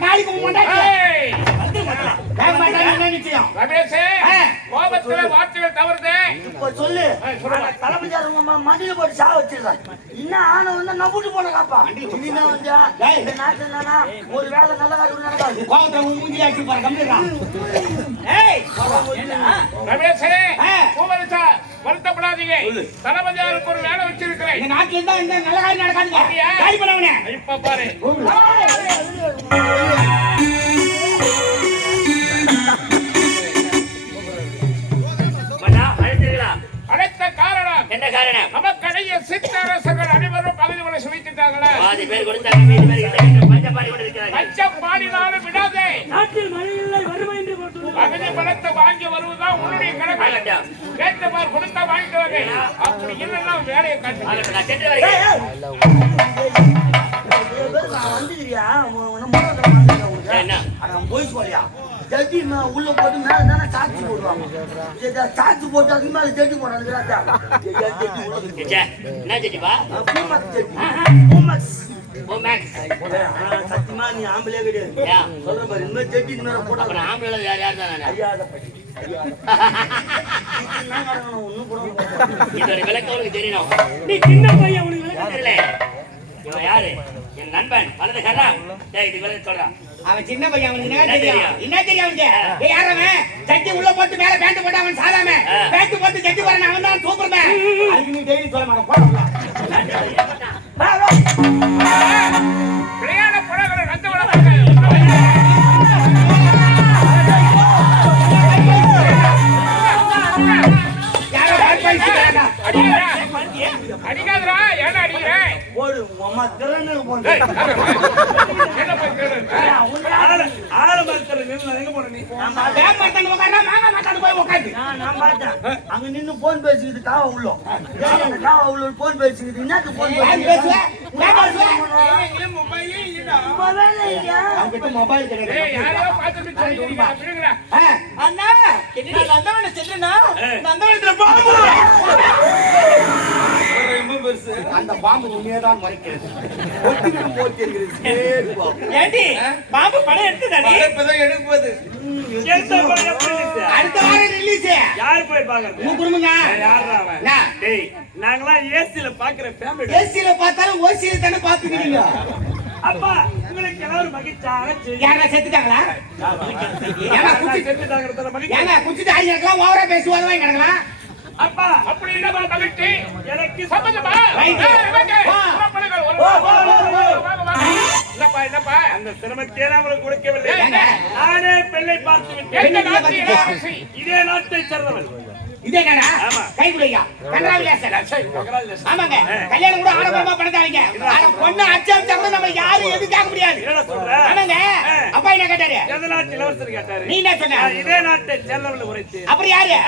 நாளைக்கு உன் நிச்சயம்? ரமேஷே. கோபத்துல வார்த்தைகள் தவறுது. இப்ப சொல்லு. தளபதியார் உங்க ம- மடியில போட்டு சாவ வச்சிருக்கான் இன்னும் ஆன வந்து நம்பிட்டு போன காப்பா. இனிமே வந்து டேய். இந்த நாட்டுல என்னன்னா ஒரு வேலை நல்ல காரியம் நடக்காது கோபத்துல மூஞ்சி அடிச்சு பாரு கம்மிடுறான் ஏய். ரமேஷே. பூவரசா வருத்தப்படாதீங்க. ஒரு வேலை வச்சிருக்கிறேன். இந்த நாட்டுல இருந்தா இந்த நல்ல காரியம் பண்ணவனே. இப்ப பாரு. காரணம் காரணம் நமக்கடைய சித்தரசர்கள் அனைவரும் பகுதி உள்ள சொல்லிட்டாங்களா பாதி பேர் கொடுத்தாங்க பேர் விடாதே நாட்டில் மழை இல்லை வறுமை என்று போட்டுள்ளது பகுதி பணத்தை வாங்கி வருவதுதான் உன்னுடைய கணக்கு ஆகட்டும். கேட்ட பார் கொடுத்தா வாங்கிட்டு வாங்க அப்படி இல்லைன்னா வேலையை காட்டு வந்துக்கிறியா போய் சொல்லியா ஜட்டி உள்ள போட்டு மேல தானே சாட்சி போடுவாங்க சாட்சி போட்டு அதுக்கு மேல ஜட்டி போடுறாங்க ஜட்டி என்ன செட்டிப்பா ஆ, பூமாக்ஸ் ஜட்டி. சத்தியமா நீ ஆம்பளே கிடையாது. ஏன்? சொல்றேன் பாரு இந்த மாதிரி ஜட்டி இந்த அப்ப போடாத நான் ஆம்பளை யார் யார் தான் இதோட விளக்கம் உனக்கு தெரியணும். நீ சின்ன பையன் உனக்கு விளக்கம் தெரியல. இவன் யாரு? என் நண்பன். வலது டேய் இது விளக்கம் சொல்றான் அவன் சின்ன பையன் அவனுக்கு என்ன தெரியும்? என்ன தெரியும் அவனுக்கு? ஏய் யார் அவன்? சட்டி உள்ள போட்டு மேல பேண்ட் போட்டு அவன் சாதாம. பேண்ட் போட்டு சட்டி போறான் அவன் தான் சூப்பர்மேன் அதுக்கு நீ டெய்லி சொல்ல மாட்டேன் போடா அங்க நின்னு போன் பேசிக்கிட்டு காவா உள்ள. காவா உள்ள போன் பேசிக்கிட்டு என்னத்துக்கு போன் மொபைல் கிடையாது. அண்ணா நந்தவனத்துல பாம்பு அந்த பாம்பு மறைக்கிறது போல் தெரிகிறது. சேரு பாம்பு. ஏண்டி பாம்பு படம் எடுத்துதாடி அடுத்த வாரம் ரிலீஸ் யாரு போய் பாக்குறது உன் குடும்பம் யாருடா அவன்? நான் டேய் நாங்களாம் ஏசில பாக்குற ஃபேமிலி ஏசியில பார்த்தாலும் ஓசியில தானே பாத்துக்கிறீங்க அப்பா உங்களுக்கு எல்லாரும் மகிழ்ச்சியாக. யாரா செத்துட்டாங்களா? ஏன்னா குச்சி மகிழ்ச்சி. ஏன்னா குச்சிட்டு ஆகிருக்கலாம் ஓவரா பேசுவாங்க வாங்கி கிடக்கலாம் அப்பா அப்படி இல்ல மகிழ்ச்சி. அந்த சிரமத்தை நான் உங்களுக்கு கொடுக்கவில்லை? நானே பெண்ணை பார்த்து விட்டேன் இதே நாட்டை சேர்ந்தவள் இது என்னடா? ஆமா. கை குடியா கன்றாவிலாசன் Congratulations. ஆமாங்க. கல்யாணம் கூட ஆடம்பரமா பண்ணதாங்க. ஆனா பொண்ணு அச்சா அச்சா நம்ம யாரும் எதுவும் கேட்க முடியாது. ஆமாங்க. அப்பா என்ன கேட்டாரு? எந்த நாட்டு இளவரசர் கேட்டாரு? நீ என்ன சொன்ன? இதே நாட்டை சேர்ந்தவள் உரைத்து. அப்புறம் யாரு?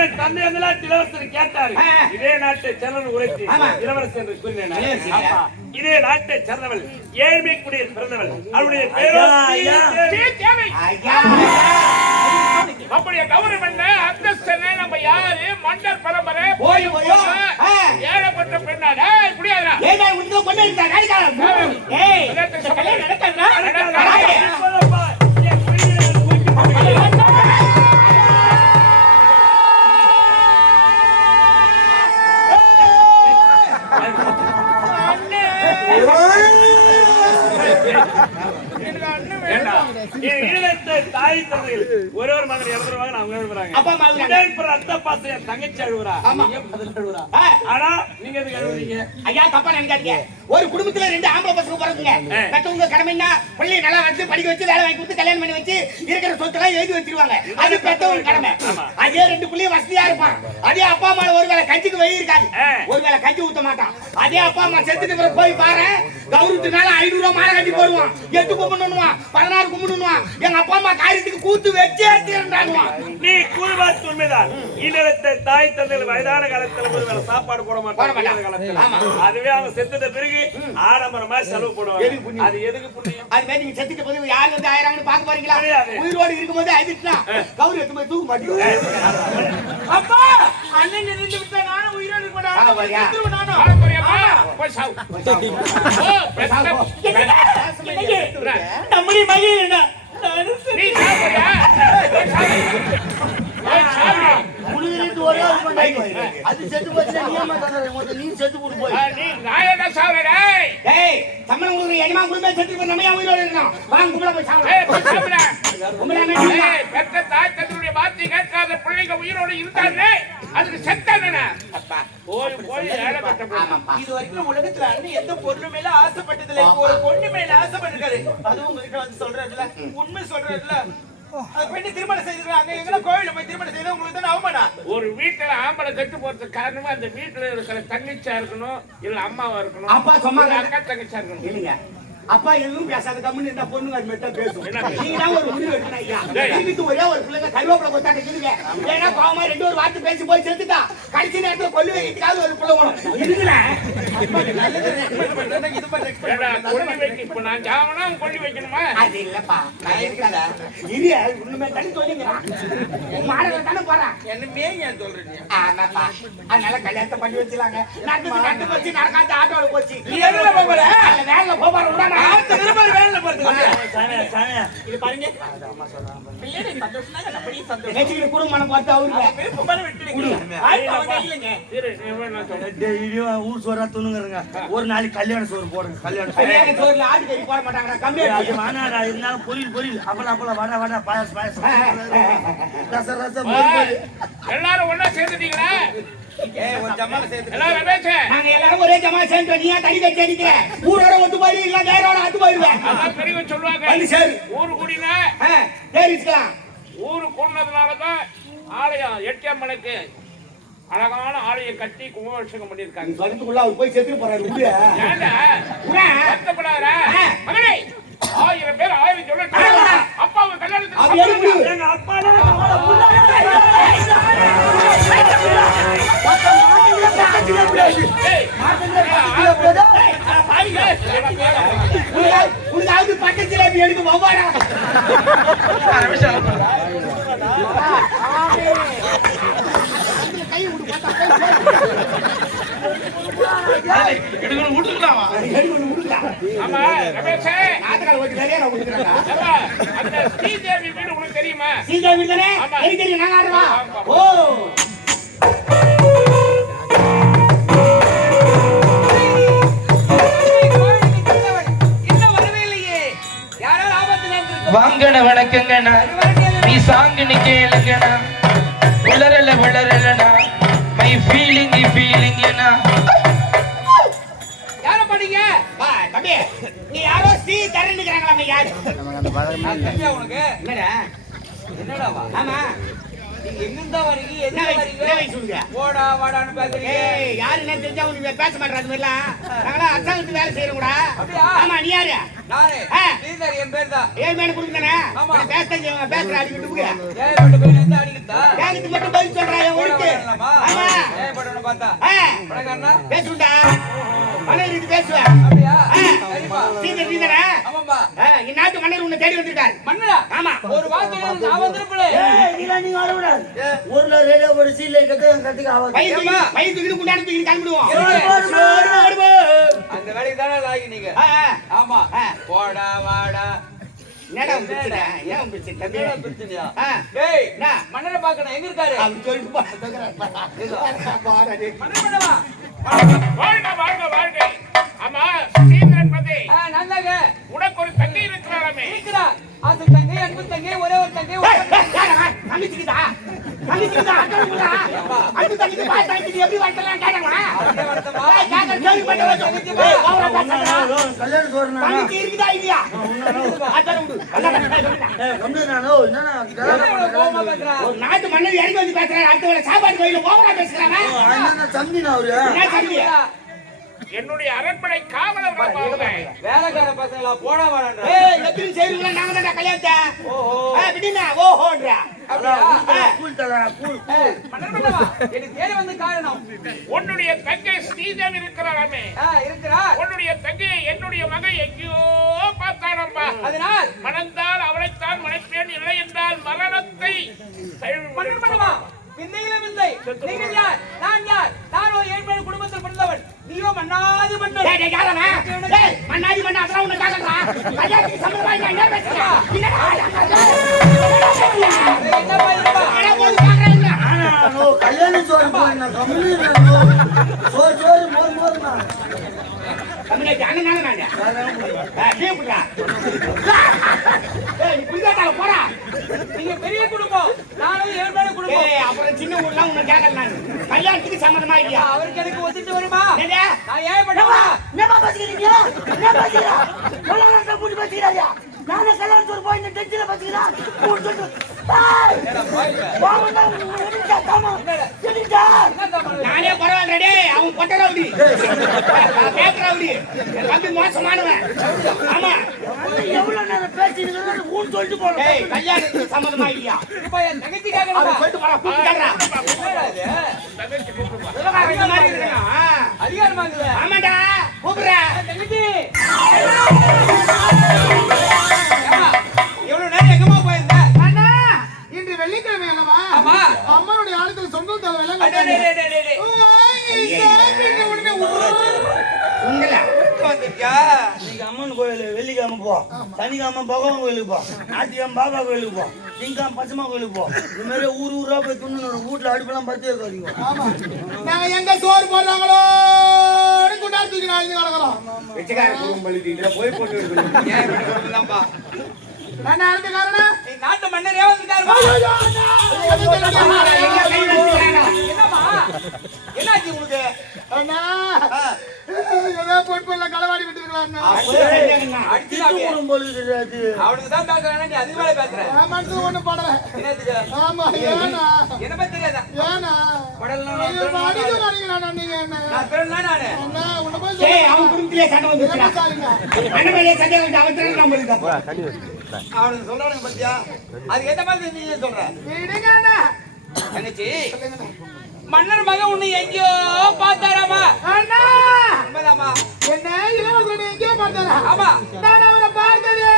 என் தந்தை அந்த நாட்டு இளவரசர் கேட்டாரு. இதே நாட்டை சேர்ந்தவள் உரைத்து. இளவரசர் என்று கூறினேன். இதே நாட்டை சேர்ந்தவள் ஏழ்மை குடியில் பிறந்தவள் ஐயா அப்படியே தவறு பண்ண அந்தஸ்து நம்ம யாரு? மன்னர் பரம்பரை. ஆ. ஏழப்பட்ட பெண்ணா டேய் முடியாதுடா ஏண்டா உனக்கு பொண்ணு எடுத்தா காடிக்காரன் ஏய் இந்த கல்யாணம் நடக்காதுடா. நடக்காது. Yeah. ஈழத்தை தாய் தந்தையில் ஒரே ஒரு மகன் இறந்துருவாங்க அவங்க எழுதுறாங்க அப்பா அம்மா அழுகுறாங்க. உடன் பிற அத்தை பாசம் என் தங்கச்சி அழுகுறா ஆமா. நீங்க பதில் அழுகுறா ஆ. ஆனா நீங்க எதுக்கு அழுகுறீங்க ஐயா தப்பா நினைக்காதீங்க. ஒரு குடும்பத்துல ரெண்டு ஆம்பளை பசங்க பிறக்குங்க ஆ. பெத்தவங்க கடமைன்னா பிள்ளைய நல்லா வச்சு படிக்க வச்சு வேலை வாங்கி கொடுத்து கல்யாணம் பண்ணி வச்சு இருக்கிற சொத்தெல்லாம் எழுதி வச்சிருவாங்க. அது பெத்தவங்க கடமை. ஆமா. அதே ரெண்டு பிள்ளையும் வசதியா இருப்பான். அதே அப்பா அம்மா ஒருவேளை கஞ்சிக்கு வழி இருக்காது. ஒருவேளை கஞ்சி ஊத்த மாட்டான். அதே அப்பா அம்மா செத்துட்டு போய் பாரு கௌரவத்துனால ஐநூறு ரூபாய் மாலை கட்டி போடுவான். எட்டு கும்பிடணுவான் பதினாறு கும்பிடணுவான் எங்க அப்பா அம்மா காரியத்துக்கு கூத்து வச்சே தீர்ந்தானுவான் நீ கூறுவாத்து உண்மைதான் ஈழத்தை தாய் தந்தையில் வயதான காலத்துல ஒரு வேளை சாப்பாடு போட மாட்டாங்க. அதுவே அவங்க செத்துட்ட பிறகு ஆடம்பரமா செலவு போடுவாங்க? அது எதுக்கு புண்ணியம்? அது மாதிரி நீங்க செத்துட்ட போது யார் வந்து ஆயிராங்கன்னு பாக்க போறீங்களா. உயிரோடு இருக்கும்போது அழுதுட்டுனா கவுரு எடுத்து போய் தூக்க மாட்டீங்க அப்பா! அண்ணன் இருந்து விட்டா நானும் உயிரோடு ஆ, வரியா? வாழ போறியாப்பா? போய் சாவு. ஓ, பெத்த- நம்முடைய மகிழ் என்ன நீ சாவு போறியா? போய் சாவு. போய் சாவு. உழுதுட்டு ஒரே ஒரு பண்ணாங்க. அது செத்து நீ போய் ஆ, நீ நான் என்ன சாவுறேன் டேய்? டேய் சம்பளம் கொடுக்குற எஜமா குடும்பம் செத்து போய் நம்ம உயிரோடு இருக்கணும் வாங்க கும்பல போய் சாப்பிட ஏய், போய் சாவுடா. கும்பல என்ன ஏய், பெத்த தாய் கேட்காத பிள்ளைங்க உயிரோடு இருந்தாலே அதுக்கு செத்தானே போய் போய். இது வரைக்கும் உலகத்துல அண்ணன் எந்த பொண்ணு மேல ஆசைப்பட்டது இல்ல ஒரு பொண்ணு மேல ஆசைப்பட்டிருக்காரு. அதுவும் உங்ககிட்ட வந்து சொல்றதுல உண்மை சொல்றதுல திருமணம் செய்திருக்காங்க எங்களை கோயில போய் திருமணம் செய்தா உங்களுக்கு தானே அவமானம்? ஒரு வீட்டுல ஆம்பளை கெட்டு போறதுக்கு காரணமா அந்த வீட்டுல இருக்கிற தங்கச்சியா இருக்கணும் இல்ல அம்மாவா இருக்கணும் அப்பா சொன்னாங்க. அக்கா தங்கச்சியா இருக்கணும். இல்லைங்க. அப்பா எதுவும் பேசாத கம்முன்னு இருந்தா பொண்ணுங்க அது மட்டும் பேசும்? நீங்க தான் ஒரு முடிவு எடுக்கணும் ஐயா. இதுக்கு ஒரே ஒரு பிள்ளைங்க கருவேப்பிலை கொத்தாட்ட இருக்குங்க ஏன்னா பாவமா ரெண்டு ஒரு வார்த்தை பேசி போய் செத்துட்டா கடைசி நேரத்துல கொல்லு வைக்கிறதுக்காக ஒரு பிள்ளை வேணும். இருக்குண்ணே இது பண்ற ஏடா, கொல்லி வைக்க இப்ப நான் ஜாவனா கொல்லி வைக்கணுமா? அது இல்லப்பா நான் இருக்கல. இது உண்மை தண்ணி சொல்லிங்கிறான் மாடல தானே போறேன் என்னமே ஏன் சொல்றீங்க? ஆமாப்பா. அதனால கல்யாணத்தை பண்ணி வச்சிடலாங்க. நடந்து நடந்து போச்சு நடக்காத ஆட்டோல போச்சு. போபாரு ஊர் சோறா துணுங்குறங்க ஒரு நாளைக்கு கல்யாண சோறு போடுங்க கல்யாண சோறு. கல்யாண சோறுல ஆட்டு கறி போட மாட்டாங்கடா கம்மியா அது வேணாடா இருந்தாலும் பொரியல் பொரியல். அப்பளம் அப்பளம் வடை வடை பாயசம் பாயசம். ரசம் ரசம். எல்லாரும் ஒண்ணா சேர்ந்துட்டீங்களா? எல்லாரும் பேச நாங்க எல்லாரும் ஒரே ஜமா சேர்ந்து நீ ஏன் தனி கட்டி அடிக்கிற? ஊரோட ஒத்து போய் இல்ல வேறோட அத்து போயிருவேன் சொல்லுவாங்க வந்து சேரு. ஊரு குடினா தேரிச்சுக்கலாம் ஊரு கூடினதுனாலதான் ஆலயம் எட்டியம்மனுக்கு அழகான ஆலயம் கட்டி கும்பாபிஷேகம் பண்ணியிருக்காங்க. வரத்துக்குள்ள அவர் போய் செத்து போறாரு. உள்ள ஏண்டா. ஆ. மகனே ஆயிரம் பேர் ஆயிரம் சொல்லட்டும் ஆமா. அது முடிவு எங்க அப்பா தான் ஏய், உனக்காவது பட்டு ஜிலேபி எடுக்க வவ்வாடா ஆமா ரமேஷே. நாட்டுக்கால ஓட்டி நிறைய நான் கொடுக்குறேன் ஏப்பா, அந்த ஸ்ரீதேவி வீடு உனக்கு தெரியுமா? சீதா வீடு தானே ஆமா. எனக்கு தெரியும் நாங்க ஆடுவா ஓ இன்னும் வரவே இல்லையே யாராவது ஆபத்துல இருந்து வாங்கண்ண வணக்கங்கண்ணா நீ சாங்கு நீ கேளுங்கண்ணா உளரல உளரலண்ணா தம்பி நீ யாரோ ஸ்ரீ தரணுங்கிறாங்களா யாரு? தம்பியா உனக்கு? என்னடா? என்னடாவா ஆமா. நீங்க எங்கிருந்தா வரீங்க என்ன எங்க வயசு சொல்லுங்க ஓடா வாடான்னு பாக்குறீங்க ஏய் யாரு என்ன தெரிஞ்சா உனக்கு பேச மாட்டேன் அது மாதிரிலாம். நாங்களா அரசாங்கத்துக்கு வேலை செய்யறோம்டா? ஆமா நீ யாரு? நானே. என் பேர் தான். ஏழு மேல கொடுத்தானே ஆமா. பேசுறேன் பேசுற அடிக்கிட்டு போங்க ஏய் பட்டு போய் நின்று அடிக்கிறதா கேங்கத்துக்கு மட்டும் பதில் சொல்றேன் என் ஒழுக்கு ஆமா. பார்த்தா. பணக்காரனா பேசுண்டா மன்னர் இருக்கு பேசுவேன். அப்படியா? சீக்கிரம் நீதானே ஆமாப்பா இந்நாட்டு மன்னர் உன்னை தேடி வந்திருக்காரு. மன்னரா? ஆமா. ஒரு வார்த்தை நான் வந்திருப்பே ஏய், நீலாம் நீங்க வரக்கூடாது. ஊர்ல ரேடியோ போட்டு சீலை கட்டு என் கட்டுக்கு ஆகாது. பையன் பையன் தூக்கி குண்டாடி தூக்கி கிளம்பிடுவோம்? அந்த வேலைக்கு தானே லாகி நீங்க. ஆமா. போடா வாடா? மன்னரை பார்க்கணும். எங்க இருக்காரு? வாழ்க வாழ்க வாழ்க. ஆமா ஸ்ரீதரன் பதி தாங்க உனக்கு ஒரு தங்கை இருக்கிறாராமே. இருக்கிறா அது தங்கை அன்பு தங்கை ஒரே ஒரு தங்கை? தங்கச்சிக்குதா? தங்கச்சிக்குதா? அக்கறை கொடுடா. அன்பு தங்கச்சி, பாய் தங்கச்சி, எப்படி வாழ்த்தலாம் கேட்டாங்களா? கேட்கற. ஏய். கல்யாண? தங்கச்சி இருக்குதா இல்லையா? அதான விடு. ஏய், நானோ, பேசுறா ஒரு நாட்டு மன்னர் இறங்கி வந்து பேசுறாரு அடுத்த வேளை சாப்பாடு கோயில ஓவரா அண்ணா தம்பி நான் அவரு என்ன தம்பி என்னுடைய அரண்மனை காவலர்கள் அவங்க வேலைக்கார பசங்களா போடா வாடா ஏய் எத்தனை செய்வீங்களா நாங்க தான் கல்யாணத்தை. விடுங்க ஓஹோன்றா. உன்னுடைய தங்கை ஸ்ரீதேவி இருக்கிறாராமே ஆ, இருக்கிறா உன்னுடைய தங்கையை என்னுடைய மகன் எங்கேயோ பார்த்தானப்பா அதனால்? மணந்தால் அவளைத்தான் மணப்பேன் இல்லை என்றால் மரணத்தை விந்தையிலும் விந்தை நீங்கள் யார்? நான் யார்? நான் ஒரு ஏழ்மையான குடும்பத்தில் பிறந்தவன். நீயோ மன்னாதி மன்னன் டேய் டேய் யாரா டேய் மண்ணாடி மண்ணா அதெல்லாம் உன்னை காக்கறா கல்யாணத்துக்கு சம்மதமா இல்ல என்ன பேசுறா என்னடா? என்னப்பா இதுப்பா? என்னடா போய் பாக்குறேன் இல்ல ஆனா நோ கல்யாண சோறு போயினா கம்மி சோறு சோறு மோர் மோர்னா கம்மியாச்சு அண்ணன் நாங்க நாங்க கேப்புடா ஏய் நீ புரியாதால போடா நீங்க பெரிய குடும்பம் நானும் ஏழ்மையான குடும்பம் ஏய் அப்புறம் சின்ன ஊர்ல உன்னை கேக்கல நான் கல்யாணத்துக்கு சம்மதமா இல்லையா அவருக்கு எனக்கு ஒத்துட்டு வருமா? நான் ஏன் பண்ணவா என்னப்பா பேசிக்கிறீங்க? என்ன பேசிக்கிறா நேரம் கூட்டி பேசிக்கிறாயா நானே கல்யாண சோறு போய் இந்த டென்ஷன்ல பேசிக்கிறா கூட்டு நானே பரவாயில்ல டேய் அவன் பொட்ட ரவுடி. Back rowdy. தம்பி மோசமானவன். ஆமா. எவ்வளவு நேரம் பேசிக்கிறீங்க ஊன் சொல்லிட்டு போறேன் டேய் கல்யாணத்துக்கு சம்மதமா இல்லையா? இப்ப என் போறா கூப்பிட்டு கேக்குறா இந்த மாதிரி. அதிகாரமா இருக்குது ஆமாடா கூப்பிடுறேன் என் தங்கச்சி. ஏம்மா, இவ்வளவு நேரம் எங்கம்மா போயிருந்த? அண்ணா இன்று வெள்ளிக்கிழமை அல்லவா? ஆமா. அம்மனுடைய ஆளுக்கு சொந்தம் உடனே உங்களா வந்துட்டியா? அம்மன் கோயில் வெள்ளிக்கிழமை போ. சனிக்கிழமை பகவான் கோயிலுக்கு போ. ஞாயிற்றுக்கிழமை பாபா கோயிலுக்கு போ. திங்காம் பச்சமா கோயிலுக்கு போ. இது மாதிரி ஊர் ஊரா போய் துண்ணு வீட்டுல அடுப்பெல்லாம் பத்தி வைக்காதீங்க ஆமா. நாங்க எங்க சோறு போடுறாங்களோ? கொண்டாடி தூக்கி நாளைக்கு கிடக்குறோம் வெச்சக்கார குடும்பம் பழுது இதுல போய் போட்டு எடுக்கணும் ஏன் இப்படி சொல்றதுதான்ப்பா? என்ன அடுத்த காரணம்? நீ நாட்டு மன்னரே வந்திருக்காருப்பா. எங்க கை வச்சுக்கிறானா என்னம்மா? என்னாச்சு உங்களுக்கு? அண்ணா ஏதோ பொறுப்புள்ள களவாடி அது. அவனுக்கு தான் பேசுறானா, நீ அதுக்கு மேல பேசுற. மனசு ஒண்ணும் படல. என்னத்துக்கு? ஆமா ஏனா என்னை பத்தி தெரியாதா? ஏனா நான் நீங்க என்ன. நான் பிறந்தவன் நானு. அண்ணா உன்னை போய் டேய் சொல்லுங்க. அவன் குடும்பத்திலே சண்டை வந்துச்சுடா என்ன சாலிங்க அண்ணன் மேலே சண்டை வந்து அவன் திறன் நம்மளுக்கு அப்போ அவனுக்கு சொல்றவனுக்கு பத்தியா? அதுக்கு ஏத்த மாதிரி நீ சொல்ற. விடுங்க அண்ணா. தங்கச்சி, மன்னர் மகன் உன்னை எங்கேயோ பார்த்தாராமா? அண்ணா உண்மைதாம்மா என்ன இளவரசன் எங்கேயோ பார்த்தாரா ஆமா. நான் அவரை பார்த்ததே.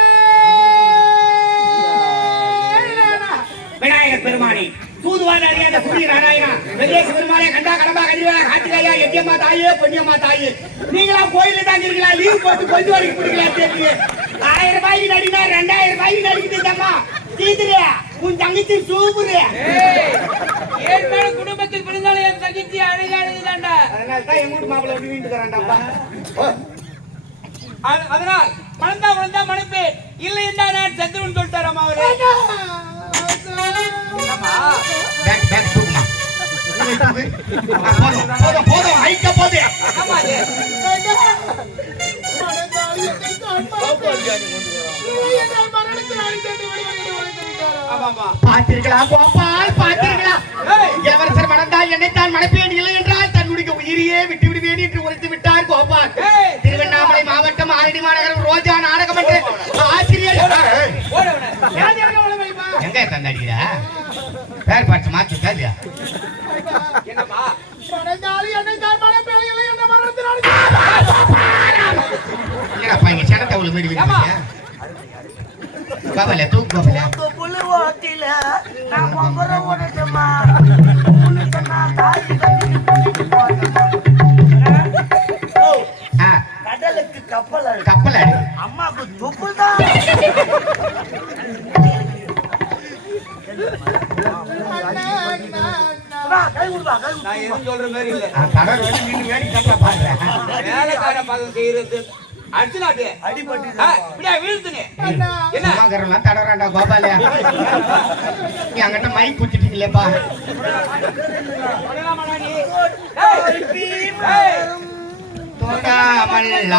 விநாயகர் பெருமானே. தூதுவான் அறியாத சூரிய நாராயணா. வெங்கடேச பெருமானே கண்டா கடம்பா கஞ்சிவா காட்டுகாயா எட்டியம்மா தாயே பொன்னியம்மா தாயே. நீங்களா கோயில்ல தான் இருக்கீங்களா? லீவ் போட்டு கொஞ்சம் வரைக்கும் பிடிக்கல தெரியுது ஆயிரம் ரூபாய்க்கு நடினா ரெண்டாயிரம் ரூபாய்க்கு நடிக்குது அம்மா தீதுரியா உன் தங்கச்சி சூப்பரு. ஏழ்மையான குடும்பத்தில் பிறந்தாலும் என் தங்கச்சி அழகானதுதான்டா அதனால தான் எங்க வீட்டு மாப்பிள்ளை வீட்டுக்கிறான்டாப்பா அத- அதனால் மணந்தா மணந்தா மணப்பேன். இல்லை என்றால் நான் சத்துருன்னு சொல்லிட்டாராமா அவரு போதும் போதும் ஐக்க போதே. இது? ஆமாம்மா. எங்க தந்தாடிக்கிறா பேர் பார்த்து மாத்தி என்னம்மா? இல்லடா இங்க சனத்தை உள்ள மாதிரி ஏம்மா? கோபால தூக்கு கோபால ஓட்டில. நான் ஓடட்டமா கடலுக்கு கப்பல் அம்மாக்கு துப்பு தான் நான் எதுவும் சொல்ற மாதிரி இல்ல. கடல் வந்து நின்று வேடி கட்டல பாக்குறேன் வேலைக்கார பக்கம் செய்யறது அடிச்சு நாட்டு. அடிபட்டு இப்படியா வீழ்த்துங்க. என்ன? சும்மாக்கறலாம் தடவறாண்டா கோபால நீ அங்கிட்ட மை குத்திட்டீங்களேப்பா பண்ணலாமாடா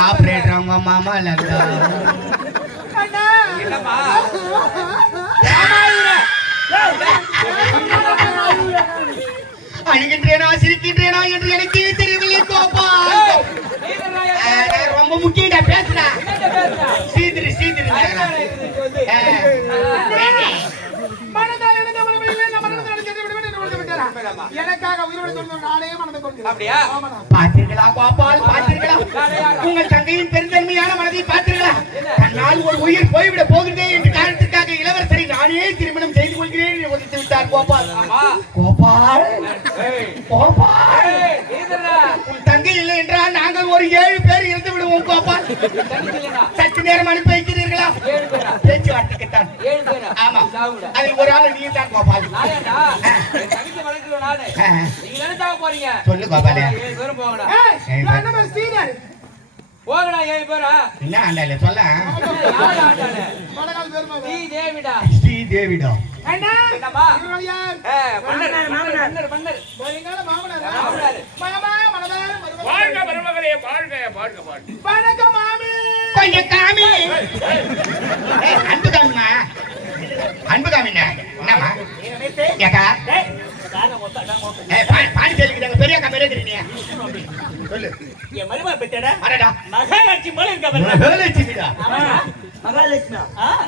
ஆபரேட்டர் அவங்க மாமா லங்கா அழுகின்றேனா சிரிக்கின்றேனா என்று எனக்கு தெரியவில்லை கோபால். ரொம்ப முக்கியடா பேசுறா சீதிரி சீதிரி? எனக்காக உயிரோடு தோன்றும் நானே மனதை கொண்டு. அப்படியா? பார்த்தீர்களா கோபால்? பார்த்தீர்களா? உங்கள் தங்கையின் பெருந்தன்மையான மனதை பார்த்தீர்களா? தன்னால் ஒரு உயிர் போய்விட போகிறதே என்ற காரணத்திற்காக இளவரசரை நானே திருமணம் செய்து கொள்கிறேன் என்று ஒதுக்கி விட்டார் கோபால். உன் தங்கை இல்லை என்றால் நாங்கள் ஒரு ஏழு பேர் இருந்து விடுவோம் கோபால். சற்று நேரம் அனுப்பி வைக்கிறீர்களா? பேச்சுவார்த்தைக்குத்தான். ஆமா. அதில் ஒரு ஆள் நீ தான் கோபால். சொல்லு கோபாலே. போகடா ஏழு பேரா. என்ன ஆண்டாளே சொல்ல. நீ தேவிடா ஸ்ரீ தேவிடா வாழ்க மருமகளே வாழ்க வாழ்க வாழ்க. வணக்கம் மாமி. கொஞ்சம் காமி ஏய், அன்பு காமிமா அன்பு காமிண்ணா என்னம்மா? ஏக்கா? ஏய், பா- பாண்டிச்சேரிக்கு நாங்க பெரிய அக்கா மாதிரி இருக்கிறீங்க. சொல்லு. என் மருமக பெற்றடா அடடா. மகாலட்சுமி போல இருக்கா பாருங்க. மகாலட்சுமி?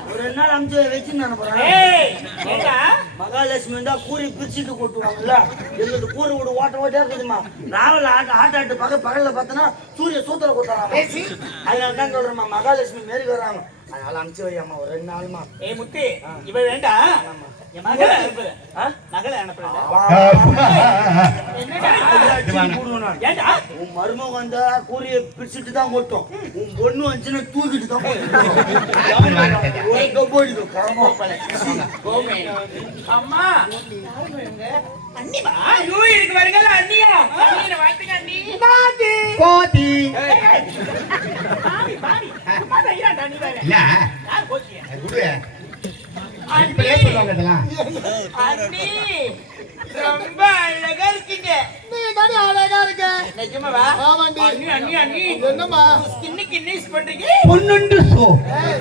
ஒரு ரெண்டு நாள் அமுச்சு வச்சு நான் போறேன். மகாலட்சுமி இருந்தா கூறி பிரிச்சுட்டு கொட்டுவாங்கல்ல? எங்களுக்கு கூரை விடு ஓட்ட ஓட்டா இருக்குதுமா ராவல ஆட்ட ஆட்ட ஆட்டு பகல் பகல்ல பார்த்தனா சூரிய சூத்தல கொட்டாராங்க அதனால தான் சொல்றேம்மா மகாலட்சுமி மாரி வர்றாங்க. அதனால அமுச்சு வையம்மா ஒரு ரெண்டு நாளுமா. ஏய் முத்து இவ வேண்டாம் மகளை? மகளை அனுப்புறேன். ஏண்டா? உன் மருமக வந்தா கூறிய பிரிச்சுட்டு தான் உன் பொண்ணு வந்துச்சுன்னா தூக்கிட்டு தான் ஒரு அம்மா. அண்ணிமா ஐயோ வருங்கல அண்ணியா? அண்ணி. கோதி பாவி பாவி சும்மா தான் இராண்டா நீ வேற. என்ன யார் போச்சியா குடு. இப்படியே சொல்லுவாங்க இதெல்லாம். அண்ணி ரொம்ப அழகா இருக்கீங்க. நீ தானே அழகா இருக்க? நிஜமாவா ஆமாண்டி. அண்ணி அண்ணி அண்ணி. என்னம்மா? ஸ்கின்னுக்கு இன்னிஸ் பண்றீங்க பொண்ணுண்டு சோ.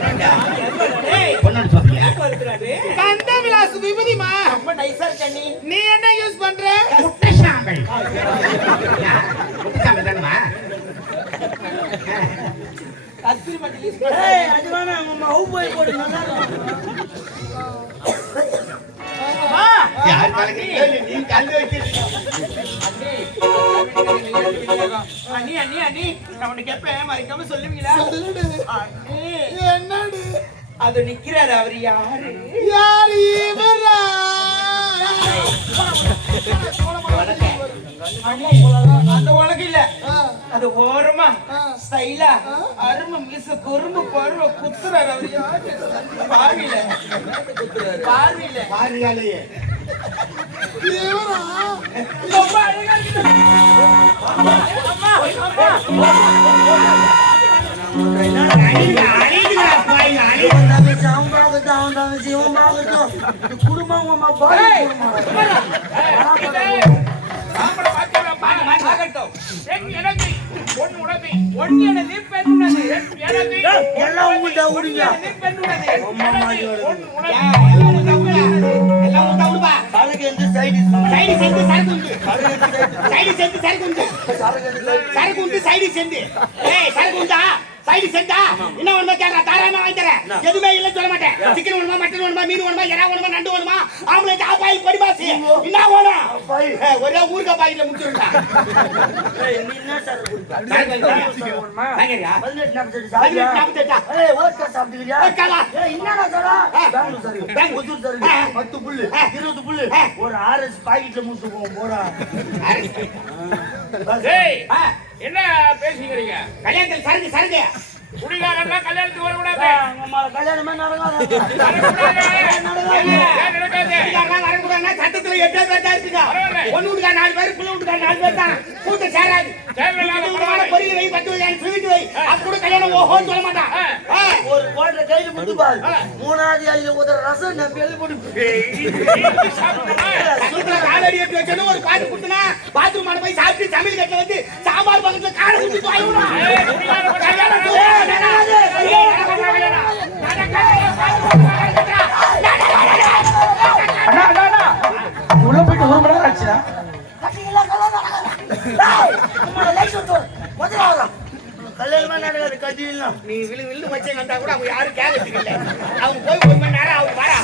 சோப்பியா வருகிறாரு கந்த விலாசு விபதிமா ரொம்ப நைஸா இருக்கு அண்ணி நீ. என்ன யூஸ் பண்ற? முட்டசாம்பல் முட்டசாம்பல் தானமா? கஸ்தூரி மஞ்சள் யூஸ் ஏய் அது வேணாம் உங்க ஹவு போய் போடு நல்லா இருக்கும். யார் கலக்கிறீங்க நீ கல் வைக்கிறீங்க அண்ணி. அண்ணி அண்ணி நான் உனக்கு கேட்பேன் மறைக்காம சொல்லுவீங்களா? சொல்லுடு. அண்ணி. என்னடி அது நிக்கிறாரு அவர் யாரு? யார் அந்த உலகம் இல்ல அது ஓரமா ஸ்டைலா அருமை மீச குறும்பு பருவ குத்துறாரு அவர் யாரு? பார்வையில பார்வையில இவரா? ரொம்ப அழகா இருக்கு அம்மா அம்மா. அழிதுடா பாய் இவன் தங்கச்சி அவன் பார்க்கட்டும் அவன் தங்கச்சி இவன் பார்க்கட்டும் இது குடும்பம். உமா எனது எல்லாம் உங்கள்கிட்ட விடுங்க சரக்கு எந்த சைடு சைடு செஞ்சு சரக்கு உண்டு. சைடு செஞ்சு சரக்கு உண்டு. சரக்கு உண்டு சைடு செஞ்சு ஏய் சரக்கு உண்டா? சைடு செஞ்சா என்ன வேணுமா கேட்கறா. தாராளமா வாங்கி தரேன். எதுவுமே இல்ல சொல்ல மாட்டேன். சிக்கன் வேணுமா மட்டன் வேணுமா மீன் வேணுமா இறா வேணுமா நண்டு வேணுமா? ஆம்பளை ஆப்பாயில் பொடிபாசி என்ன வேணும்? ஒரே ஊருக்கா பாயில முடிச்சுடா ஏய், நீ என்ன சரக்கு குடிப்ப? வாங்கறியா பதினெட்டு நாற்பத்தெட்டு பதினெட்டு சாப்பிட்டியா? நாற்பத்தெட்டா? ஏய், ஓட்கா சாப்பிட்டுக்கிறியா? ஓட்காவா? ஏய், என்னடா சொல்றா? பெங்களூர் சரக்கு, பெங்களூர். ஒசூர் சரக்கு, ஆ. பத்து புல்லு. இருபது புல்லு. ஒரு ஆர்எஸ் பாக்கெட்ல முடிச்சு போவோம் என்ன பேசிக்கிறீங்க? கல்யாணத்தில் சரக்கு சரக்கு. குடிகாரன்னா கல்யாணத்துக்கு வரக்கூடாது. கல்யாணமே நடக்காது. வரக்கூடாதுன்னா சட்டத்துல எட்டே பேர் தான் இருக்குங்க. நாலு பேர், புள்ள வீட்டுக்கார நாலு பேர் தான். கூட்டம் சேராது. பொரியல் வை, பத்து வகையான sweet வை. அது கூட கல்யாணம் ஓஹோன்னு சொல்ல மாட்டான். ஒரு கோட்டை கையில முட்டு பாரு. மூணாவது ஐயில ஊதுற ரசம் நான் பேரு. போட்டு ஒரு காடு குடுத்தனா பாத்ரூம் ஆன போய் சாப்பிட்டு சமையல் கட்டில வந்து சாம்பார் பக்கத்துல காடை குடுத்து உள்ள போயிட்டு ஒரு மணி நேரம் ஆச்சுடா ஒண்ணுமே நடக்காது கதிலாம் நீ விழு விழு வச்சேங்க கூட அவங்க யாரும் கேட்கறதுக்கு இல்லை. அவங்க போய் ஒரு மணி நேரம் அவங்க வரா.